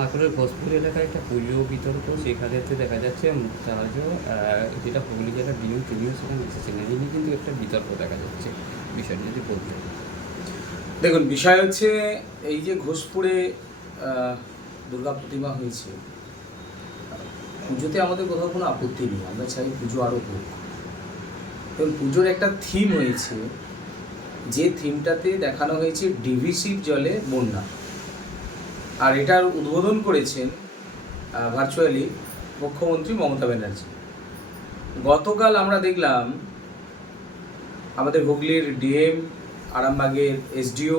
নাকুলের ভোজপুর এলাকায় একটা পুজো বিতর্ক সেখানেতে দেখা যাচ্ছে মুক্তারাজ যেটা হুগলি জেলার বিনু তিনিও সেখানে এসেছেন এই কিন্তু একটা বিতর্ক দেখা যাচ্ছে। বিষয়টা যদি বলতে দেখুন, বিষয় হচ্ছে এই যে ঘোষপুরে দুর্গা প্রতিমা হয়েছে, পুজোতে আমাদের কোথাও কোনো আপত্তি নেই। আমরা চাই পুজো আরও হোক। এবং পুজোর একটা থিম হয়েছে। যে থিমটাতে দেখানো হয়েছে ডিভিসির জলে বন্যা। আর এটার উদ্বোধন করেছেন ভার্চুয়ালি মুখ্যমন্ত্রী মমতা ব্যানার্জি। গতকাল আমরা দেখলাম আমাদের হুগলির ডিএম, আরামবাগের এসডিও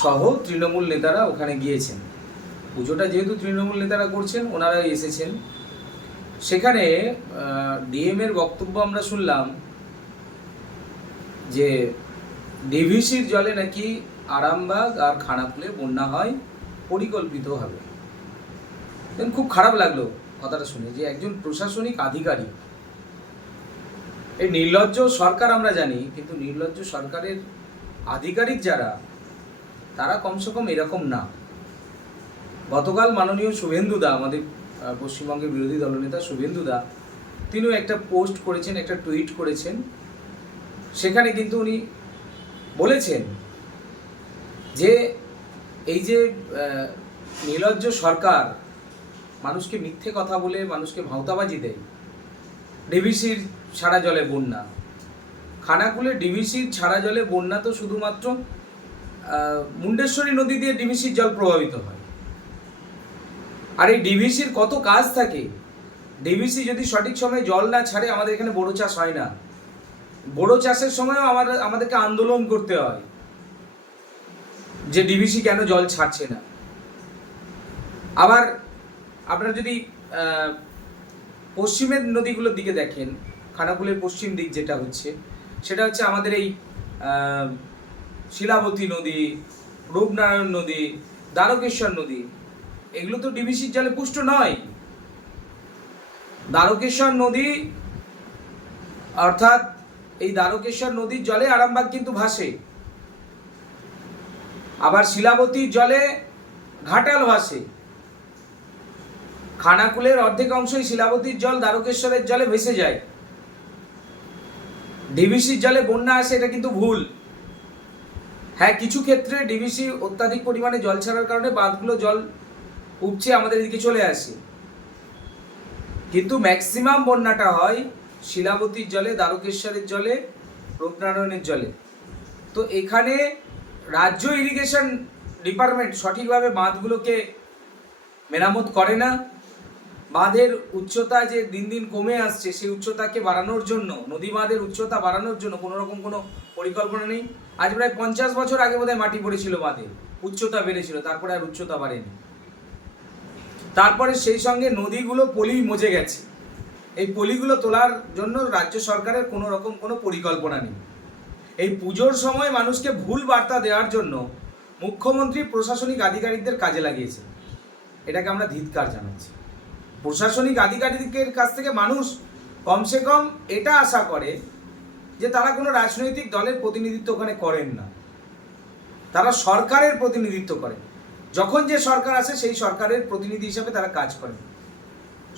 সহ তৃণমূল নেতারা ওখানে গিয়েছেন। পুজোটা যেহেতু তৃণমূল নেতারা করছেন, ওনারাই এসেছেন। সেখানে ডিএম এর বক্তব্য আমরা শুনলাম যে, ডিভিসির জলে নাকি আরামবাগ আর খানাকুলে বন্যা হয় পরিকল্পিতভাবে খুব খারাপ লাগল কথাটা শুনে যে একজন প্রশাসনিক আধিকারিক। এই নির্লজ্জ সরকার আমরা জানি, কিন্তু নির্লজ্জ সরকারের আধিকারিক যারা, তারা কমসে কম এরকম না। গতকাল মাননীয় শুভেন্দু দা, আমাদের পশ্চিমবঙ্গের বিরোধী দলনেতা শুভেন্দু দা, তিনিও একটা পোস্ট করেছেন, একটা টুইট করেছেন। সেখানে কিন্তু উনি বলেছেন যে এই যে নির্লজ্জ সরকার মানুষকে মিথ্যে কথা বলে মানুষকে ভাওতাবাজি দেয় ডিভিসির ছাড়া জলে বন্যা। খানাকুলে ডিভিসির ছাড়া জলে বন্যা তো শুধুমাত্র মুন্ডেশ্বরী নদী দিয়ে ডিভিসির জল প্রভাবিত হয়। আর এই ডিভিসির কত কাজ থাকে? ডিভিসি যদি সঠিক সময়ে জল না ছাড়ে, আমাদের এখানে বড় চাষ হয় না। বড় চাষের সময়ও আমাদের, আমাদেরকে আন্দোলন করতে হয়। যে ডিভিসি কেন জল ছাড়ছে না? আবার আপনারা যদি পশ্চিমের নদীগুলোর দিকে দেখেন, খানাকুলের পশ্চিম দিক যেটা হচ্ছে, সেটা হচ্ছে আমাদের এই শিলাবতী নদী, রূপনারায়ণ নদী, দ্বারকেশ্বর নদী, এগুলো তো ডিভিসির জলে পুষ্ট নয়। দ্বারকেশ্বর নদী, অর্থাৎ এই দ্বারকেশ্বর নদীর জলে আরামবাগ কিন্তু ভাসে। আবার শিলাবতীর জলে ঘাটাল ভাসে। খানাকুলের অর্ধেক অংশই শিলাবতীর জল দ্বারকেশ্বরের জলে ভেসে যায়। ডিভিসির জলে বন্যা আসে, এটা কিন্তু ভুল। হ্যাঁ কিছু ক্ষেত্রে ডিভিসি অত্যাধিক পরিমাণে জল ছাড়ার কারণে বাঁধগুলো জল উপচে আমাদের এদিকে চলে আসে। কিন্তু ম্যাক্সিমাম বন্যাটা হয় শিলাবতীর জলে, দ্বারকেশ্বরের জলে, রূপনারায়ণের জলে। তো এখানে রাজ্য ইরিগেশন ডিপার্টমেন্ট সঠিকভাবে বাঁধগুলোকে মেরামত করে না। বাঁধের উচ্চতা যে দিন দিন কমে আসছে, সেই উচ্চতাকে বাড়ানোর জন্য, নদী বাঁধের উচ্চতা বাড়ানোর জন্য কোনো রকম কোনো পরিকল্পনা নেই। আজ প্রায় পঞ্চাশ বছর আগে বোধহয় মাটি পড়েছিল বাঁধে, উচ্চতা বেড়েছিল, তারপরে আর উচ্চতা বাড়েনি। তারপরে সেই সঙ্গে নদীগুলো পলি মজে গেছে। এই পলিগুলো তোলার জন্য রাজ্য সরকারের কোনো রকম কোনো পরিকল্পনা নেই। এই পুজোর সময় মানুষকে ভুল বার্তা দেওয়ার জন্য মুখ্যমন্ত্রী প্রশাসনিক আধিকারিকদের কাজে লাগিয়েছে এটাকে আমরা ধিৎকার জানাচ্ছি। প্রশাসনিক আধিকারিকের কাছ থেকে মানুষ কমসে কম এটা আশা করে যে তারা কোনো রাজনৈতিক দলের প্রতিনিধিত্ব ওখানে করেন না। তারা সরকারের প্রতিনিধিত্ব করে যখন যে সরকার আসে সেই সরকারের প্রতিনিধি হিসেবে তারা কাজ করেন।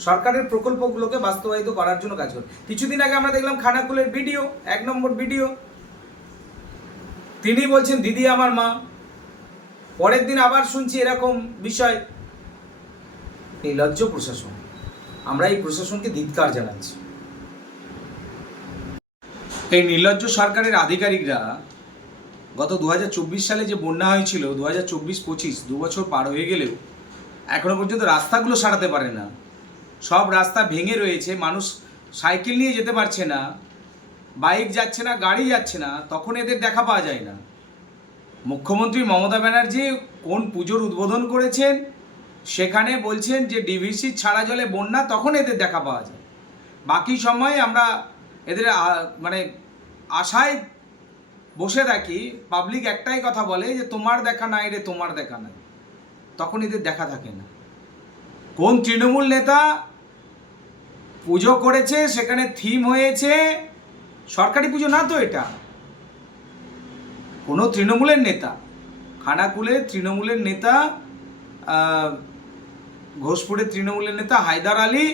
সরকারের প্রকল্পগুলোকে বাস্তবায়িত করার জন্য কাজ করে কিছুদিন আগে আমরা দেখলাম খানাকুলের ভিডিও, এক নম্বর ভিডিও। তিনি বলছেন, দিদি আমার মা। পরের দিন আবার শুনছি এরকম বিষয়। নির্লজ্জ প্রশাসন। আমরা এই প্রশাসনকে ধিৎকার জানাচ্ছি। এই নির্লজ্জ সরকারের আধিকারিকরা গত দুহাজার চব্বিশ সালে যে বন্যা হয়েছিল দু হাজার চব্বিশ পঁচিশ, দু বছর পার হয়ে গেলেও এখনও পর্যন্ত রাস্তাগুলো সারাতে পারে না। সব রাস্তা ভেঙে রয়েছে, মানুষ সাইকেল নিয়ে যেতে পারছে না। বাইক যাচ্ছে না, গাড়ি যাচ্ছে না, তখন এদের দেখা পাওয়া যায় না। মুখ্যমন্ত্রী মমতা ব্যানার্জি কোন পুজোর উদ্বোধন করেছেন, সেখানে বলছেন যে ডিভিসি ছাড়া জলে বন্যা, তখন এদের দেখা পাওয়া যায়। বাকি সময় আমরা এদের মানে আশায় বসে থাকি পাবলিক একটাই কথা বলে যে তোমার দেখা নাই রে, তোমার দেখা নাই। তখন এদের দেখা থাকে না। কোন তৃণমূল নেতা পুজো করেছে, সেখানে থিম হয়েছে সরকারি পুজো না তো এটা? কোনো তৃণমূলের নেতা, খানাকুলে তৃণমূলের নেতা ঘোষপুরের তৃণমূলের নেতা হায়দার আলী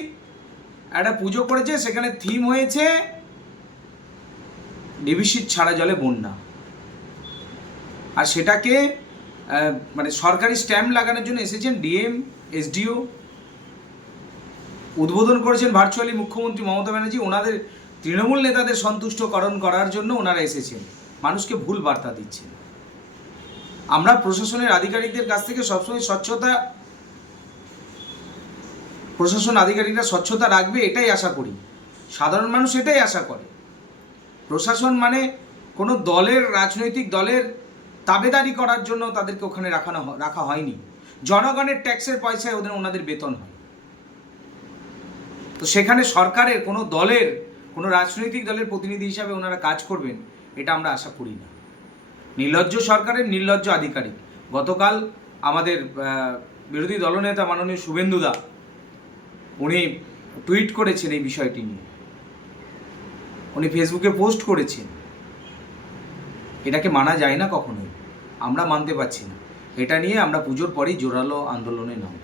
একটা পুজো করেছে, সেখানে থিম হয়েছে, ডিভিসির ছাড়া জলে বন্যা। আর সেটাকে মানে সরকারি স্ট্যাম্প লাগানোর জন্য এসেছেন ডিএম, এসডিও, উদ্বোধন করেছেন ভার্চুয়ালি মুখ্যমন্ত্রী মমতা ব্যানার্জি, ওনাদের তৃণমূল নেতাদের সন্তুষ্টকরণ করার জন্য ওনারা এসেছেন। মানুষকে ভুল বার্তা দিচ্ছেন। আমরা প্রশাসনের আধিকারিকদের কাছ থেকে সবসময় স্বচ্ছতা প্রশাসন আধিকারিকরা স্বচ্ছতা রাখবে এটাই আশা করি। সাধারণ মানুষ এটাই আশা করে। প্রশাসন মানে কোনো দলের, রাজনৈতিক দলের তাবেদারি করার জন্য তাদেরকে ওখানে রাখানো রাখা হয়নি। জনগণের ট্যাক্সের পয়সায় ওদের, ওনাদের বেতন হয়। তো সেখানে সরকারের, কোনো দলের কোনো রাজনৈতিক দলের প্রতিনিধি হিসাবে ওনারা কাজ করবেন, এটা আমরা আশা করি না। নির্লজ্জ সরকারের নির্লজ্জ আধিকারিক। গতকাল আমাদের বিরোধী দলনেতা মাননীয় শুভেন্দুদা উনি টুইট করেছেন এই বিষয়টি নিয়ে। উনি ফেসবুকে পোস্ট করেছেন। এটাকে মানা যায় না কখনোই। আমরা মানতে পারছি না। এটা নিয়ে আমরা পুজোর পরেই জোরালো আন্দোলনে নামব।